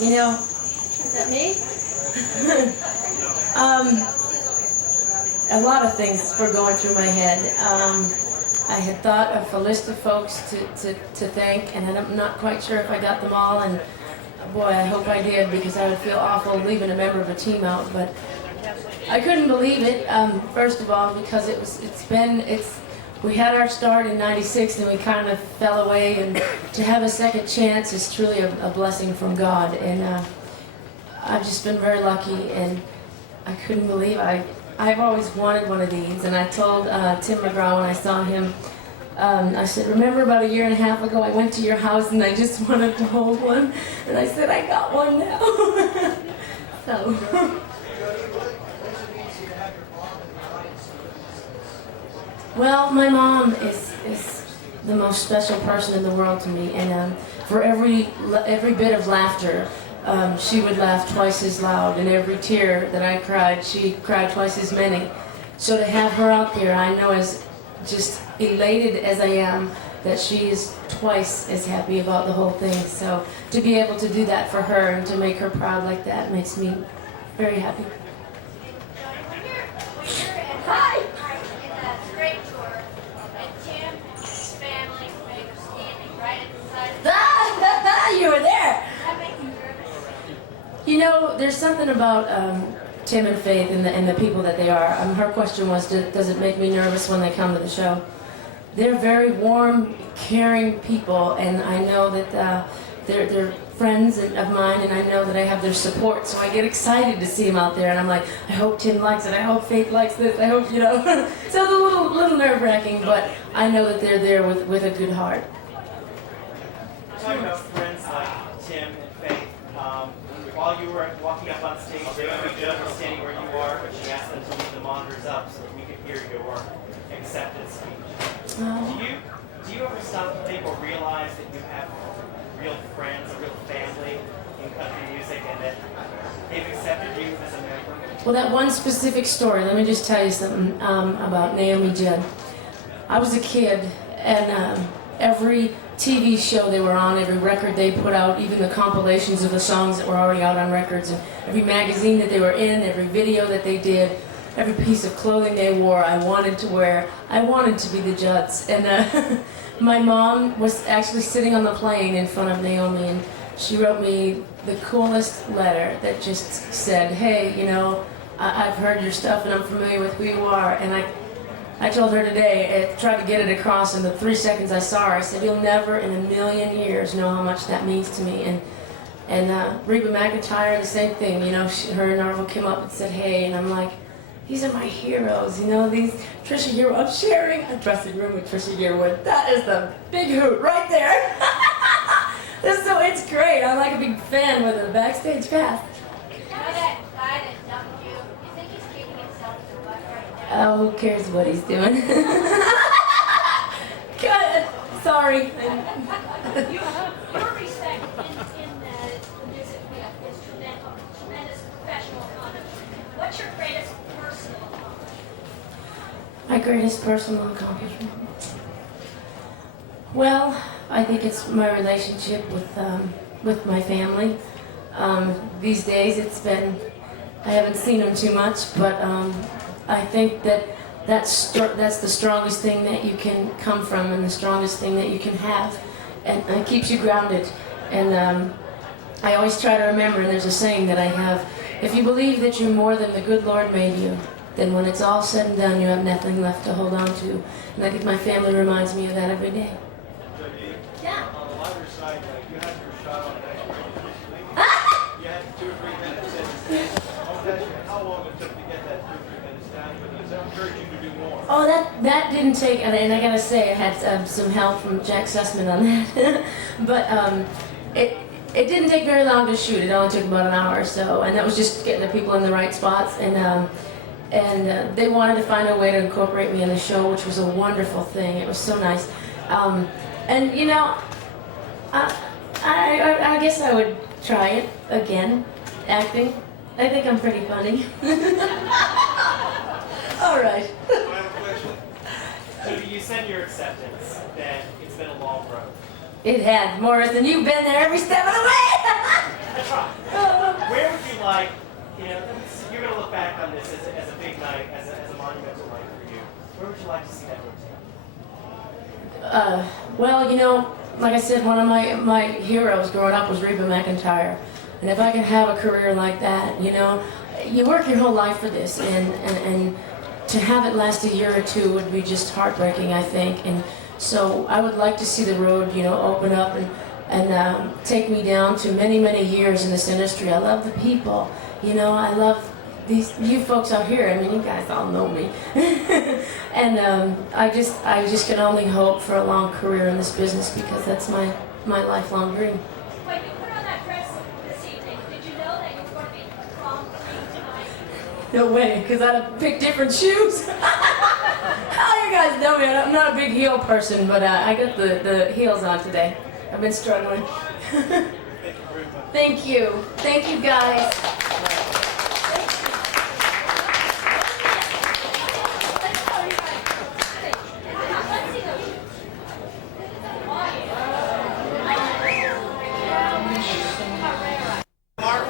You know, is that me? A lot of things were going through my head. I had thought of a list of folks to thank, and I'm not quite sure if I got them all, and boy, I hope I did, because I would feel awful leaving a member of a team out, but I couldn't believe it, first of all, because we had our start in '96 and we kind of fell away, and to have a second chance is truly a blessing from God, and I've just been very lucky, and I couldn't believe I've always wanted one of these, and I told Tim McGraw when I saw him, I said, remember about a year and a half ago I went to your house and I just wanted to hold one, and I said, I got one now. So. Well, my mom is the most special person in the world to me, and for every bit of laughter, she would laugh twice as loud, and every tear that I cried, she cried twice as many. So to have her out there, I know, as just elated as I am, that she is twice as happy about the whole thing. So to be able to do that for her and to make her proud like that makes me very happy. Hi! You were there. You know, there's something about Tim and Faith and the people that they are. Her question was, does it make me nervous when they come to the show? They're very warm, caring people, and I know that they're friends of mine, and I know that I have their support, so I get excited to see them out there, and I'm like, I hope Tim likes it, I hope Faith likes this, I hope, you know. So it's a little nerve-wracking, but I know that they're there with a good heart. Talking about friends like Tim and Faith, while you were walking up on stage, they were standing where you are, but she asked them to leave the monitors up so that we could hear your acceptance speech. Oh. Do you ever stop to think or realize that you have real friends, a real family in country music, and that they've accepted you as a member? Well, that one specific story, let me just tell you something about Naomi Judd. I was a kid, and every TV show they were on, every record they put out, even the compilations of the songs that were already out on records, and every magazine that they were in, every video that they did, every piece of clothing they wore, I wanted to wear. I wanted to be the Judds. And my mom was actually sitting on the plane in front of Naomi, and she wrote me the coolest letter that just said, hey, you know, I've heard your stuff and I'm familiar with who you are. And I told her today, I tried to get it across in the 3 seconds I saw her. I said, you'll never in a million years know how much that means to me. And Reba McEntire, the same thing. You know, her and Arvo came up and said, hey, and I'm like, these are my heroes. You know, these Trisha Yearwood. I'm sharing a dressing room with Trisha Yearwood. That is the big hoot right there. So it's great. I'm like a big fan with a backstage pass. Oh, who cares what he's doing? Good. Sorry. Your respect in the music is tremendous professional accomplishment. What's your greatest personal accomplishment? My greatest personal accomplishment? Well, I think it's my relationship with my family. These days I haven't seen them too much, but I think that's the strongest thing that you can come from, and the strongest thing that you can have, and it keeps you grounded. And I always try to remember, and there's a saying that I have, if you believe that you're more than the good Lord made you, then when it's all said and done, you have nothing left to hold on to. And I think my family reminds me of that every day. Yeah. On the lighter side, you had your shot on next week. You had 2 or 3 minutes. How long it took to get that 2 or 3 minutes down? But does that encourage you to do more? Oh, that didn't take, and I gotta say, I had some help from Jack Sussman on that. But it didn't take very long to shoot. It only took about an hour or so, and that was just getting the people in the right spots. And they wanted to find a way to incorporate me in the show, which was a wonderful thing. It was so nice. And you know, I guess I would try it again, acting. I think I'm pretty funny. All right. Final question. So you said your acceptance, that it's been a long road. It had, Morris, and you've been there every step of the way. Well, you know, like I said, one of my heroes growing up was Reba McEntire. And if I could have a career like that, you know, you work your whole life for this, and to have it last a year or two would be just heartbreaking, I think. And so I would like to see the road, you know, open up and take me down to many, many years in this industry. I love the people, you know, I love you folks out here. I mean, you guys all know me. And I just can only hope for a long career in this business because that's my lifelong dream. When you put on that dress this evening, did you know that you were going to be prom queen tonight? No way, because I'd have picked different shoes. Oh, you guys know me. I'm not a big heel person, but I got the heels on today. I've been struggling. Thank you very much. Thank you. Thank you, guys.